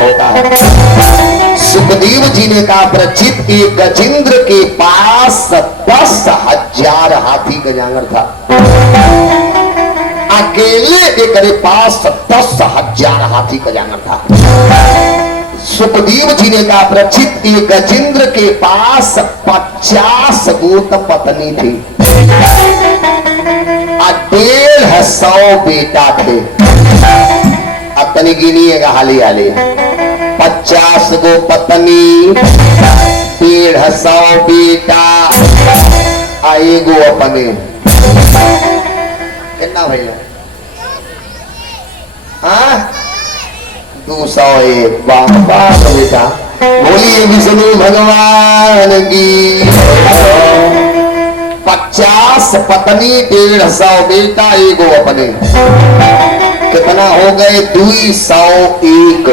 होता है। सुखदेव जी ने कहा प्रचित एक गजेंद्र के पास 10,000 हाथी का जांगर था। अकेले एक पास 10,000 हाथी का जांगर था। सुखदेव जी ने कहा प्रचित एक गजेंद्र के पास 50 गोत पत्नी थी, 150 बेटा थे। अपनी गिनिएगा हाली हाली, 50 गो पत्नी, 150 बेटा, आएगो अपने कितना भैया 201 बाबा बेटा। बोलिए विष्णु भगवान की। 50 पत्नी, 150 बेटा, एगो अपने, कितना हो गए 201।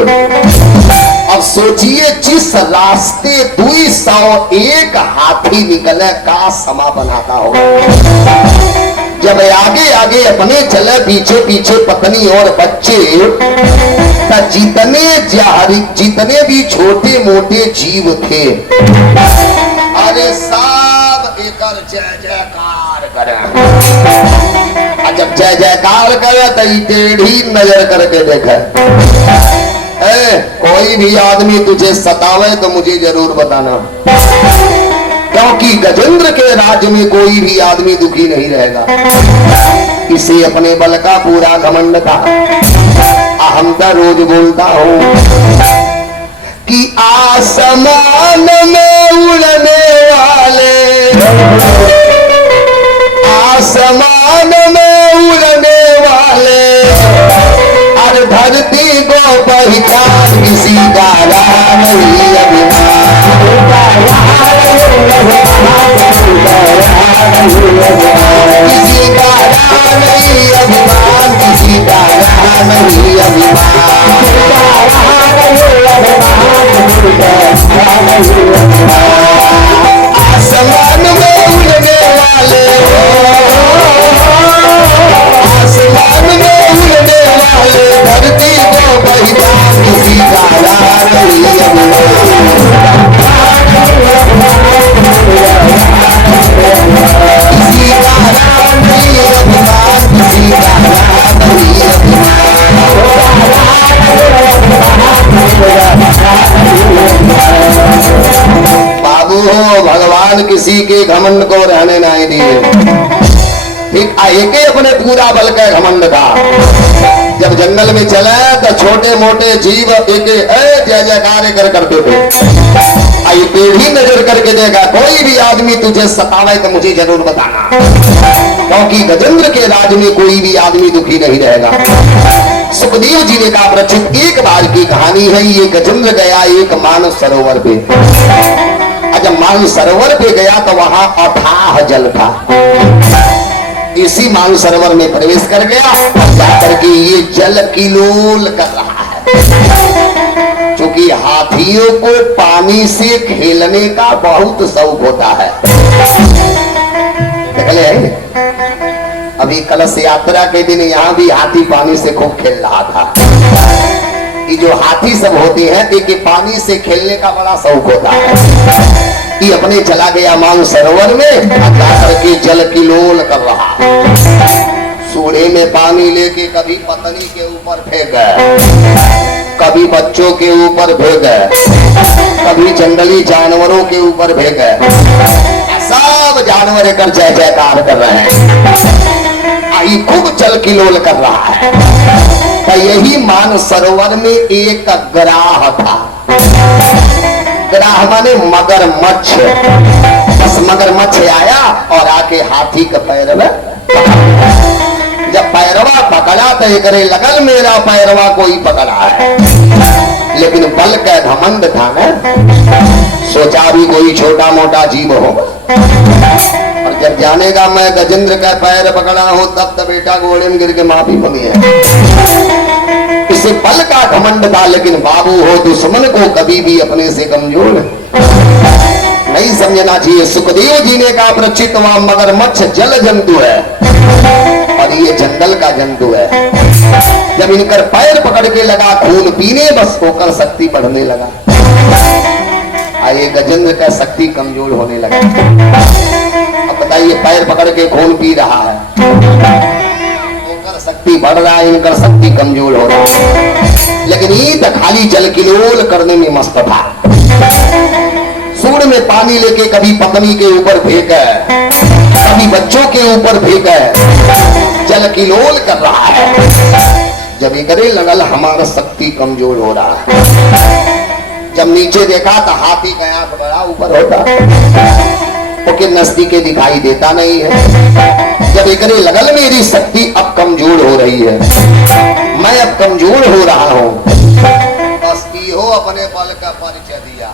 अब सोचिए जिस रास्ते 201 हाथी निकले का समा बनाता होगा। जब आगे आगे अपने चले, पीछे पीछे पत्नी और बच्चे, जितने भी छोटे मोटे जीव थे, अरे सब एकर जय जयकार करे। जब जय जयकार करे तो टेढ़ी नजर करके देखे, कोई भी आदमी तुझे सतावे तो मुझे जरूर बताना, क्योंकि गजेंद्र के राज्य में कोई भी आदमी दुखी नहीं रहेगा। इसे अपने बल का पूरा घमंड था। हम तो रोज बोलता हूँ कि आसमान में उड़ने वाले, आसमान में उड़ने वाले, और धरती को पहचान किसी का नहीं अभिमान, किसी का नहीं अभिमान, किसी का नहीं अभिमान। आसमान में उड़ने वाले, आसमान में उड़ने वाले, धरती को पहचान किसी का नहीं अभिमान, किसी का नहीं अभिमान, किसी का नहीं अभिमान। बाबू हो, भगवान किसी के घमंड को रहने नहीं दिए। ठीक आए अपने पूरा बल का घमंड था। जब जंगल में चले तो छोटे मोटे जीव एक जय जयकार करते थे। आई टेढ़ी नजर करके देखा, कोई भी आदमी तुझे सतावे तो मुझे जरूर बताना, क्योंकि गजेंद्र के राज में कोई भी आदमी दुखी नहीं रहेगा। सुखदेव जी ने कहा प्रचित एक बार की कहानी है। ये गजेंद्र गया एक मानस सरोवर पे। जब मानस सरोवर पे गया तो वहां अथाह जल था। इसी मानस सरोवर में प्रवेश कर गया, जाकर के ये जल किलोल कर रहा है। क्योंकि हाथियों को पानी से खेलने का बहुत शौक होता है। अभी कलश यात्रा के दिन यहाँ भी हाथी पानी से खूब खेल रहा था। ये जो हाथी सब होते हैं, एक पानी से खेलने का बड़ा शौक होता है। ये अपने चला गया मान सरोवर में, जाकर के जल किलोल कर रहा। सूढ़े में पानी लेके कभी पत्नी के ऊपर फेंक गए, कभी बच्चों के ऊपर फेंक गए, कभी जंगली जानवरों के ऊपर फेंक गए। सब जानवर कर जय जयकार कर रहे हैं। आई खूब जल किलोल कर रहा है। तो यही मान सरोवर में एक ग्राह था। ग्राह माने मगरमच्छ। बस मगरमच्छ आया और आके हाथी के पैर में, जब पैरवा पकड़ा तो एक लगल मेरा पैरवा कोई पकड़ा है, लेकिन बल का घमंड था ना। सोचा भी कोई छोटा मोटा जीव हो, और जब जानेगा मैं गजेंद्र का पैर पकड़ा हूं तब तो बेटा घोड़े में गिर के माफी मांगी है। इसे बल का घमंड था, लेकिन बाबू हो दुश्मन को कभी भी अपने से कमजोर नहीं समझना चाहिए। सुखदेव जी ने कहा प्रचित वहां मगरमच्छ जल जंतु है और ये जंगल का जंतु है। जब इनकर पैर पकड़ के लगा खून पीने, बस होकर शक्ति बढ़ने लगा। ये गजेंद्र का शक्ति कमजोर होने लगा। अब बताइए, पैर पकड़ के खून पी रहा है, होकर शक्ति बढ़ रहा है, इनकर शक्ति कमजोर हो रहा है। लेकिन ये तो खाली जल किलोल करने में मस्त था। सूंड में पानी लेके कभी पत्नी के ऊपर फेंके, कभी बच्चों के ऊपर फेंके, जल किलोल कर रहा है। जब इकरे लगल हमारा शक्ति कमजोर हो रहा है। जब नीचे देखा तो हाथी का आंख बड़ा ऊपर होता, ओके नजदीके दिखाई देता नहीं है। जब इकरे लगल मेरी शक्ति अब कमजोर हो रही है, मैं अब कमजोर हो रहा हूँ, बस हो अपने बल का परिचय दिया।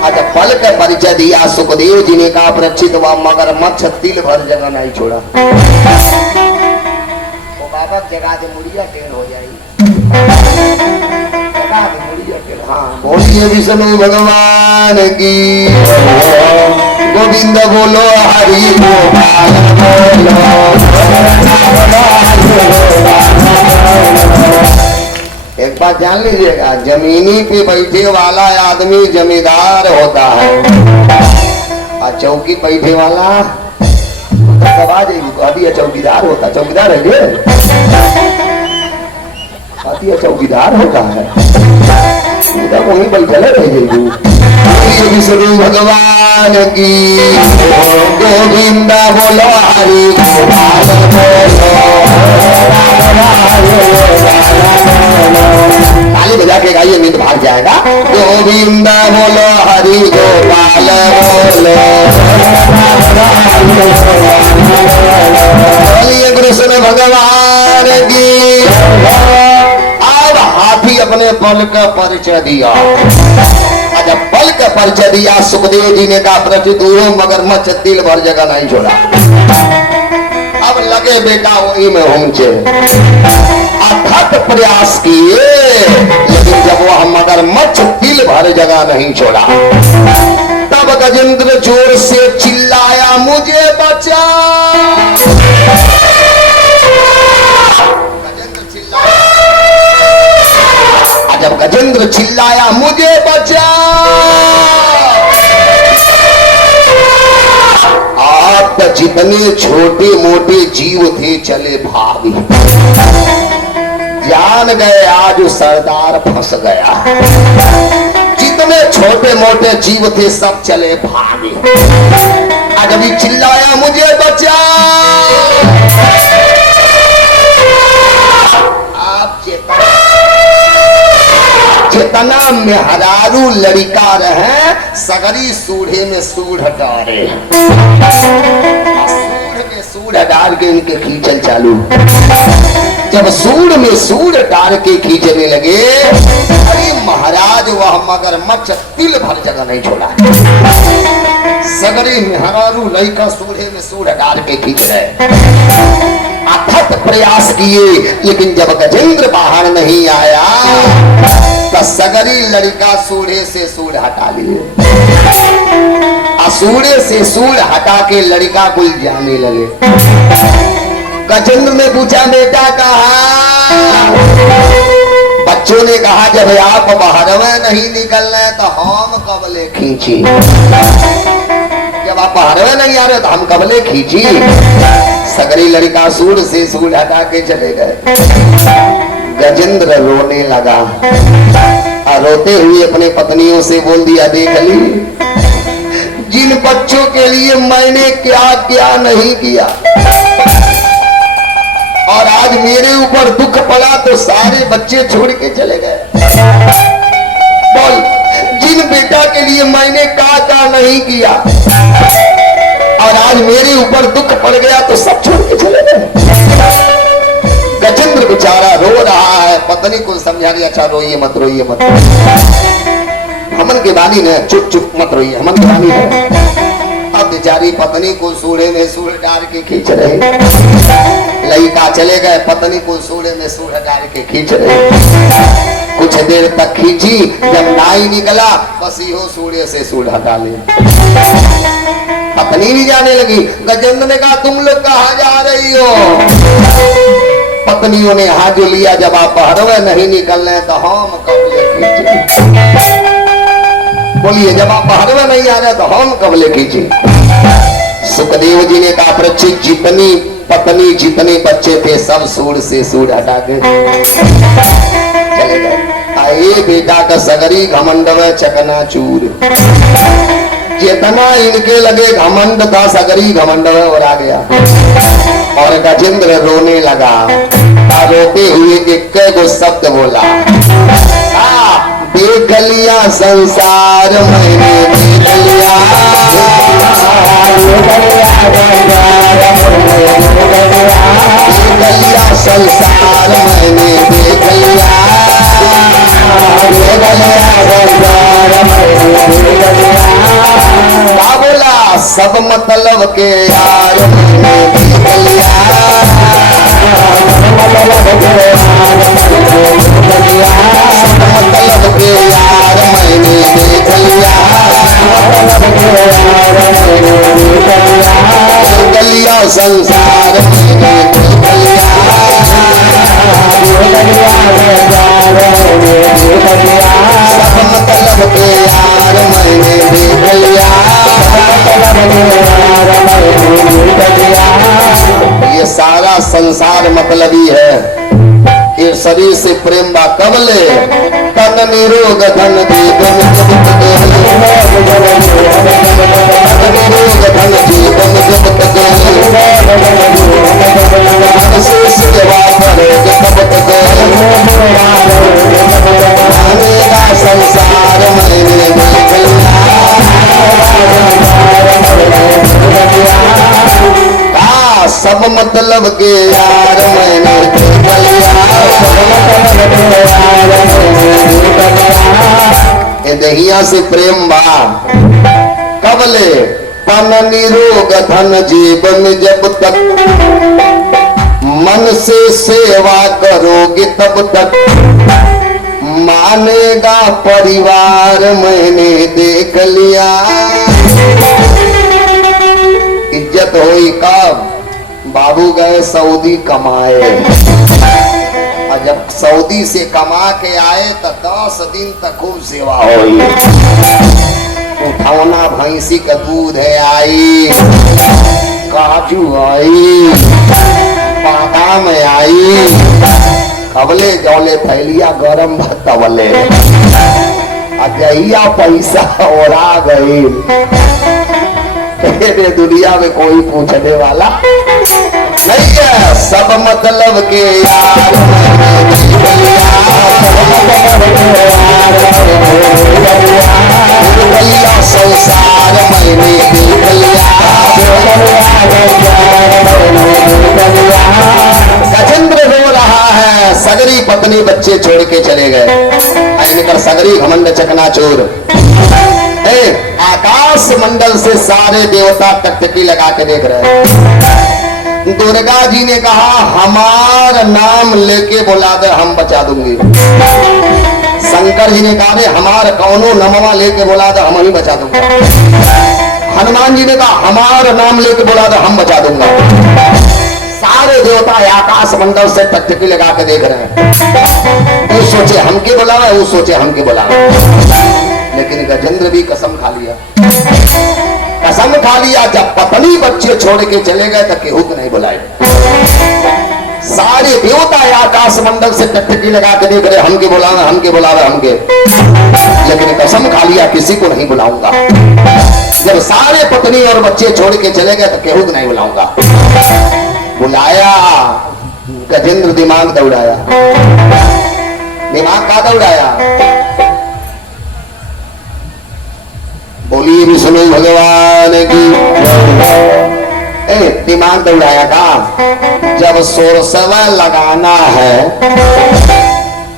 अच्छा, बल का परिचय दिया। सुखदेव जी ने कहा प्रचित व मगरमच्छ तिल भर जगह नहीं छोड़ा। वो बाबा जगा दे मुड़िया टेढ़ हो जाएगी। हाँ, बोलिए विष्णु भगवान की, गोविंद बोलो, हरि गोपाल बोलो। एक बात जान लीजिएगा, जमीनी पे बैठे वाला आदमी जमींदार होता है और चौकी बैठे वाला अभी चौकीदार होता। चौकीदार है ये, अभी चौकीदार होता है, वहीं बैठे रह विष्णु भगवान की, गोविंद बोलो, हरि गोपाल बोलो। ताली बजा के गाइए, नींद भाग जाएगा। गोविंद बोलो, हरि गोपाल बोलो। बोलिए कृष्ण भगवान की। हाथी अपने बल का परिचय दिया। जब बल का परिचय दिया, सुखदेव जी ने कहा प्रचित मगरमच्छ तिल भर जगह नहीं छोड़ा। अब लगे बेटा वही में होंचे, अथक प्रयास किए, लेकिन जब वह मगरमच्छ तिल भर जगह नहीं छोड़ा, तब गजेंद्र जोर से चिल्लाया, मुझे बचा। जब गजेंद्र चिल्लाया, मुझे बचा, आप जितने छोटे मोटे जीव थे चले भागे। जान गए आज सरदार फंस गया। जितने छोटे मोटे जीव थे सब चले भागे। आज अभी चिल्लाया, मुझे बचा। आप जितना मेहरारू लड़का रहे, सगरी सूढ़े में सूढ़ डारे, सूढ़ में सूढ़ डाल के इनके खींचल चालू। जब सूढ़ में सूढ़ डाल के खींचने लगे, अरे महाराज वह मगरमच्छ तिल भर जगह नहीं छोड़ा। सगरी मेहरारू लड़का सूढ़े में सूढ़ डाल के खींच रहे, अथक प्रयास किए, लेकिन जब गजेंद्र बाहर नहीं आया तो सगरी लड़का सूढ़े से सूढ़ हटा लिए। सूढ़े से सूढ़ हटा के लड़का कुल जाने लगे। गजेंद्र ने पूछा, बेटा कहाँ? बच्चों ने कहा, जब आप बाहर में नहीं निकल रहे तो हम कबले खींची। जब आप बाहर में नहीं आ रहे तो हम कबले खींची। सगरी लड़का सूढ़ से सूढ़ हटा के चले गए। गजेंद्र रोने लगा और रोते हुए अपने पत्नियों से बोल दिया, देख ली जिन बच्चों के लिए मैंने क्या क्या नहीं किया, और आज मेरे ऊपर दुख पड़ा तो सारे बच्चे छोड़ के चले गए। बोल, जिन बेटा के लिए मैंने क्या क्या नहीं किया और आज मेरे ऊपर दुख पड़ गया तो सब छोड़ के चले गए। गजेंद्र बेचारा रो रहा है, पत्नी को समझा रही, अच्छा रोइए मत, रोइए मत, हमन के बानी ने चुप चुप मत रोइए, हमन के बानी है। अब बेचारी पत्नी को सूढ़े में सूढ़ डाल के खींच रहे। लड़का चले गए, पत्नी को सूढ़े में सूढ़ डाल के खींच रहे। कुछ देर तक खींची, जब नाई निकला बस यो सूर्य से सूढ़ हटा ले। पत्नी भी जाने लगी। गजेंद्र ने कहा तुम लोग कहाँ जा रही हो? पत्नियों ने हाथ जो लिया, जब आप हरवे नहीं निकलने तो हम कबले खींचे। बोलिए, जब आप हरवे नहीं आ रहे तो हम कबले खींचे। सुखदेव जी ने कहा परीक्षित, जितनी पत्नी जितने बच्चे थे सब सूढ़ से सूढ़ हटा के चले गए। आए बेटा का सगरी घमंड में चकनाचूर। जितना इनके लगे घमंड था सगरी घमंड में उड़ा गया। और गजेंद्र रोने लगा। रोते हुए एक गो शब्द बोला, देख लिया संसार मैंने, देख लिया संसार मैंने, देख लिया क्या बोला? सब मतलब के यार मैंने देख लिया, सब मतलब के यार मैंने देख लिया, गलिया संसार मैंने देख लिया, सब मतलब के यार मैंने देख लिया। ये सारा संसार मतलबी है। ये शरीर से प्रेम बा कबले, तन निरोग धन जीवन, तन निरोग धन जीवन सेवा करोगे तब तक आनेगा संसार मैंने देख लिया। सब मतलब के यार मैंने देख लिया। ये दहिया से प्रेम बा कबले, तन निरोग धन जीवन जब तक मन से सेवा करोगे तब तक मानेगा परिवार मैंने देख लिया। इज्जत होई कब? बाबू गए सऊदी कमाए, और जब सऊदी से कमा के आए तो 10 दिन तक खूब सेवा हुई। उठौना भैंसी का दूध है आई, काजू आई, बादाम आई, कबले जौले थैलिया गरम भतवले। अजैया पैसा ओरा गई। तेरे दुनिया में कोई पूछने वाला नहीं है। सब मतलब के यार संसार मैंने देख लिया। गजेंद्र रो रहा है। सगरी पत्नी बच्चे छोड़ के चले गए। कर सगरी घमंड चकनाचूर। आकाश मंडल से सारे देवता टकटकी लगा के देख रहे हैं। दुर्गा जी ने कहा हमारा नाम लेके बुला दे, हम बचा दूंगी। शंकर जी ने कहा हमारा कौनो नमवा लेके बुला दे, हम ही बचा दूंगा। हनुमान जी ने कहा हमारा नाम लेके बुला दे, हम बचा दूंगा। सारे देवता आकाश मंडल से टकटकी लगा के देख रहे हैं। वो सोचे हमके बुलावे, वो सोचे हमके बुलावे। लेकिन गजेंद्र भी कसम खा लिया। कसम खा लिया जब पत्नी बच्चे छोड़ के चले गए तो केहू को नहीं बुलाए। सारे देवता आकाश मंडल से टकटकी लगा के देख रहे, हमके बुलावे, हमके बुलावे, हमके। लेकिन कसम खा लिया किसी को नहीं बुलाऊंगा। जब सारे पत्नी और बच्चे छोड़ के चले गए तो केहू को नहीं बुलाऊंगा। बुलाया, गजेंद्र दिमाग दौड़ाया। दिमाग का दौड़ाया? बोलिए विष्णु भगवान की। दिमाग दौड़ाया का? जब सोरसवा लगाना है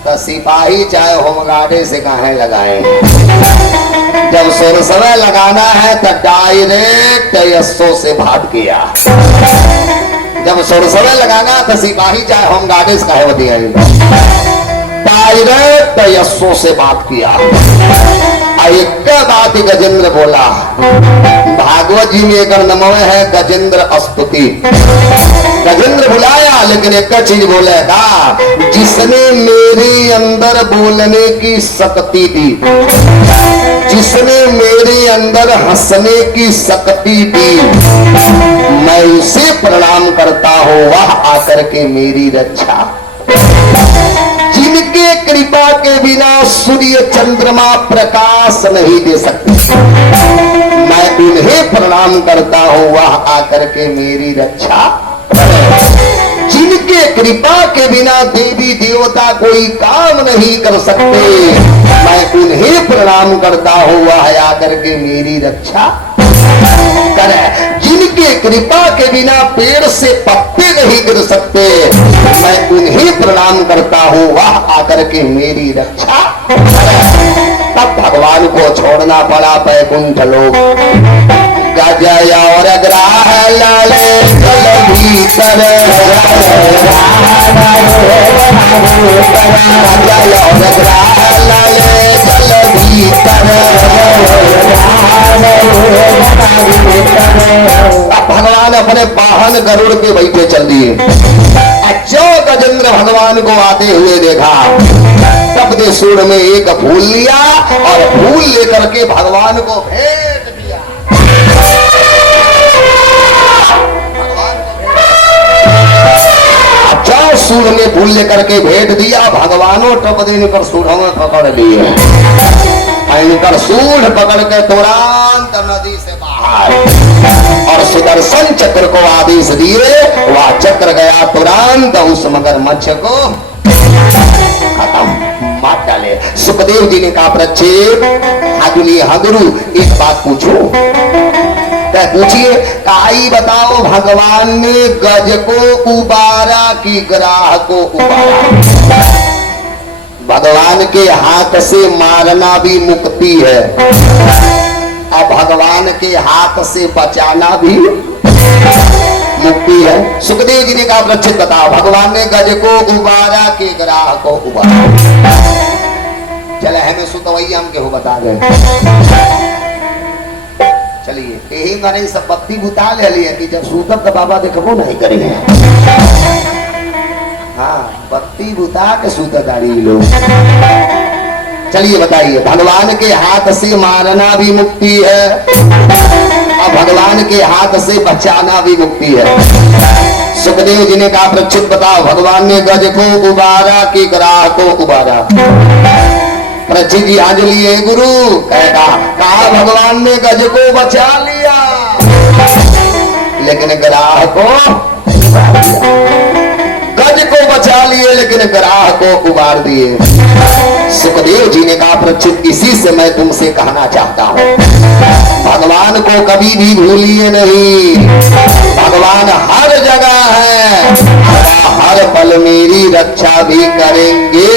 तो सिपाही चाहे होमगार्ड से कहें लगाए। जब सोरसवा लगाना है तो डायरेक्ट यशो से भाग गया। जब सोरसवा लगाना तो सिपाही चाहे होमगार्ड से कहे बतिया। डायरेक्ट यशो से बात किया। एक बात गजेंद्र बोला, भागवत जी में एक नमः है गजेंद्र स्तुति। गजेंद्र बुलाया लेकिन एक चीज बोलेगा, जिसने मेरे अंदर बोलने की शक्ति दी, जिसने मेरे अंदर हंसने की शक्ति दी, मैं उसे प्रणाम करता हूं, वह आकर के मेरी रक्षा। जिनके कृपा के बिना सूर्य चंद्रमा प्रकाश नहीं दे सकते, मैं उन्हें प्रणाम करता हूं, वह आकर के मेरी रक्षा। जिनके कृपा के बिना देवी देवता कोई काम नहीं कर सकते, मैं उन्हें प्रणाम करता हूं, वह आकर के मेरी रक्षा करे। जिनके कृपा के बिना पेड़ से पत्ते नहीं गिर सकते, मैं उन्हें प्रणाम करता हूं, वह आकर के मेरी रक्षा करे। तब भगवान को छोड़ना पड़ा बैकुंठ लोक। गजय और ग्राह लाले जल भीतर, गजय और ग्राह लाले जल भीतर। भगवान अपने वाहन गरुड़ पे बैठे चल दिए। जो गजेंद्र भगवान को आते हुए देखा, तब दे सूर में एक फूल लिया और फूल लेकर के भगवान को भेंट दिया। अच्छा सूर में फूल लेकर के भेंट दिया। भगवानों टप देने पर सूढ़ों में पकड़ लिए, इनकर सूढ़ पकड़ के तुरंत नदी से बाहर और सुदर्शन चक्र को आदेश दिए। वह चक्र गया तुरंत उस मगरमच्छ को खत्म मार डाले। सुखदेव जी ने कहा, प्रच्छेद हाजुली हगरू एक बात पूछो। पूछिए। काई बताओ, भगवान ने गज को उबारा कि ग्राह को उबारा? भगवान के हाथ से मारना भी मुक्ति है और भगवान के हाथ से बचाना भी मुक्ति है। सुखदेव जी ने कहा, प्रच्छेद बताओ, भगवान ने गज को उबारा कि ग्राह को उबारा? चले हमें सुतवैया हम केहू बता गए। चलिए यही मैंने सब बत्ती बुता ले लिया कि जब सूतब तो बाबा देखो नहीं करेंगे। हाँ, बत्ती बुता के सूतदारी लोग। चलिए बताइए, भगवान के हाथ से मारना भी मुक्ति है और भगवान के हाथ से बचाना भी मुक्ति है। सुखदेव जी ने कहा, प्रच्छेद बताओ, भगवान ने गज को उबारा कि ग्राह को उबारा? प्रच्छेद जी आज लिए गुरु कहा भगवान ने गज को बचा लिया लेकिन ग्राह को गज को बचा लिए लेकिन ग्राह को उबार दिए। सुखदेव जी ने कहा, प्रच्छेद इसी से मैं तुमसे कहना चाहता हूँ, भगवान को कभी भी भूलिए नहीं। भगवान हर जगह है, हर पल मेरी रक्षा भी करेंगे,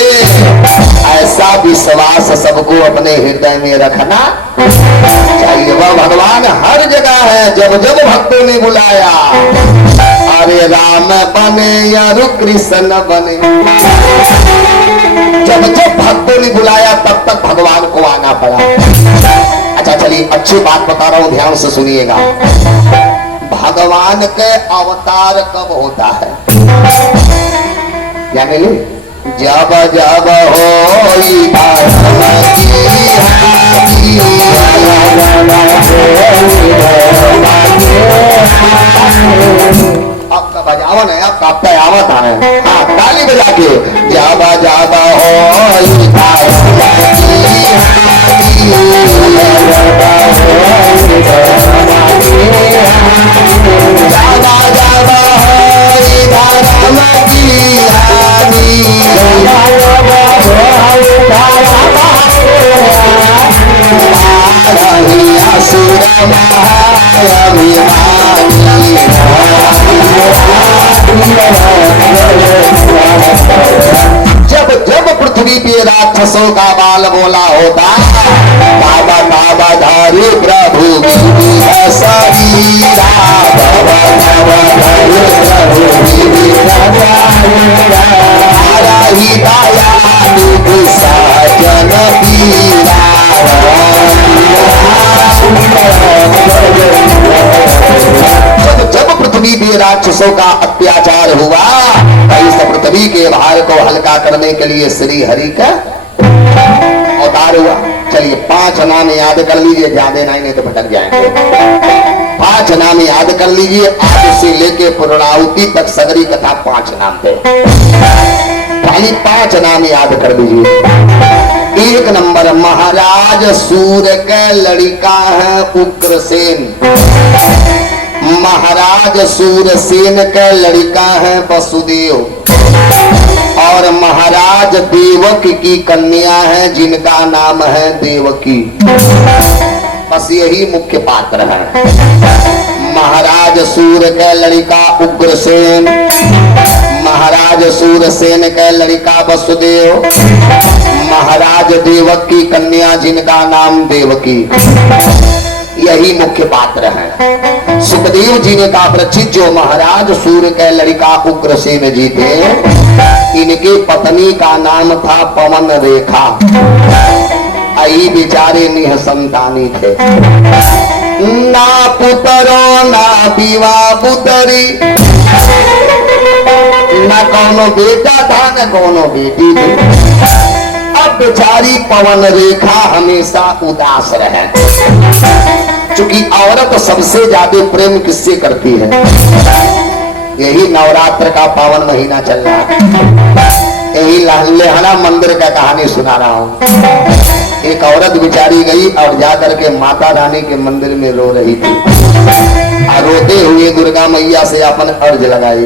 ऐसा विश्वास सबको अपने हृदय में रखना चाहिए। वह भगवान हर जगह है। जब जब भक्तों ने बुलाया, अरे राम बने या कृष्ण बने, जब जब भक्तों ने बुलाया तब तक भगवान को आना पड़ा। अच्छा चलिए, अच्छी बात बता रहा हूं, ध्यान से सुनिएगा। भगवान के अवतार कब होता है? क्या मिले? जब जब होई आपका बजावन है, आपका आपका आवत है। हाँ, ताली बजा के जब जब होई जब जब पृथ्वी पे राक्षसों का बाल बोला होता, बाबा बाबा धारी प्रभु शरीरा, बाबा बाबा धारी प्रभु ही दया दुख साजन पीरा। जब पृथ्वी पे राक्षसों का अत्याचार हुआ तो इस पृथ्वी के भार को हल्का करने के लिए श्री हरि का अवतार हुआ। चलिए 5 नाम याद कर लीजिए, ज्यादा नहीं तो भटक जाएंगे। 5 नाम याद कर लीजिए, आज से लेके पूर्णाहुति तक सगरी कथा 5 नाम थे। पहले 5 नाम याद कर लीजिए। 1 नंबर महाराज सूर्य का लड़का है उग्रसेन। महाराज सूरसेन का लड़का है वसुदेव और महाराज देवकी की कन्या है जिनका नाम है देवकी। बस यही मुख्य पात्र है। महाराज सूर्य का लड़का उग्रसेन, महाराज सूरसेन का लड़का वसुदेव, महाराज देवकी की कन्या जिनका नाम देवकी, यही मुख्य पात्र है। सुखदेव जी ने कहा प्रचित जो महाराज सूर्य का लड़का उग्रसेन जी थे, इनके पत्नी का नाम था पवन रेखा। आई बेचारे निसंतानी थे, ना पुतरो ना बीवा पुतरी, ना कौनो बेटा था न कौनो बेटी थी। अब बेचारी पवन रेखा हमेशा उदास रहे, क्योंकि औरत सबसे ज्यादा प्रेम किससे करती है। यही नवरात्र का पावन महीना चल रहा है, यही लेहड़ा मंदिर का कहानी सुना रहा हूँ। एक औरत बेचारी गई और जाकर के माता रानी के मंदिर में रो रही थी और रोते हुए दुर्गा मैया से अपन अर्ज लगाई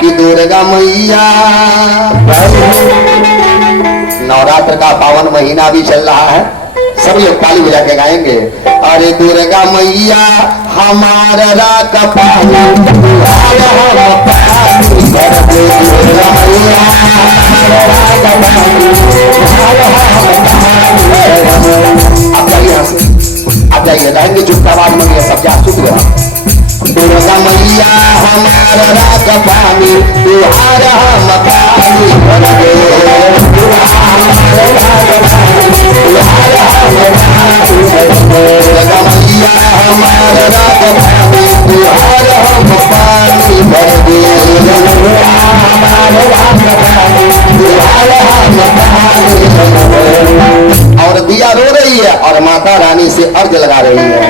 कि दुर्गा मैया, नवरात्र का पावन महीना भी चल रहा है, सब लोग ताली बजा के गाएंगे। अरे दुर्गा मैया हमारा राका पानी, अब जाइए रहेंगे चुपका आवाज में सब जा चुप गया। दुर्गा मैया हमारा राका पानी, तुहारा हम पानी भर दे। दुर्गा मैया हमारा राका पानी, तुहारा हम पानी भर दे। और दिया रो रही है और माता रानी से अर्ज लगा रही है।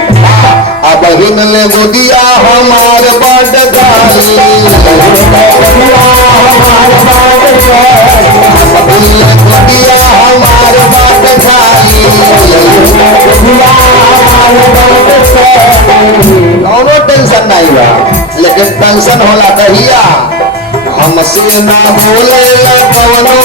अब हिन ले गोदिया हमार बड़ गाली, गोदिया हमार बड़ गाली। कौनो टेंशन नहीं बा, लेकिन टेंशन होला तहिया हमसे ना बोले कौनो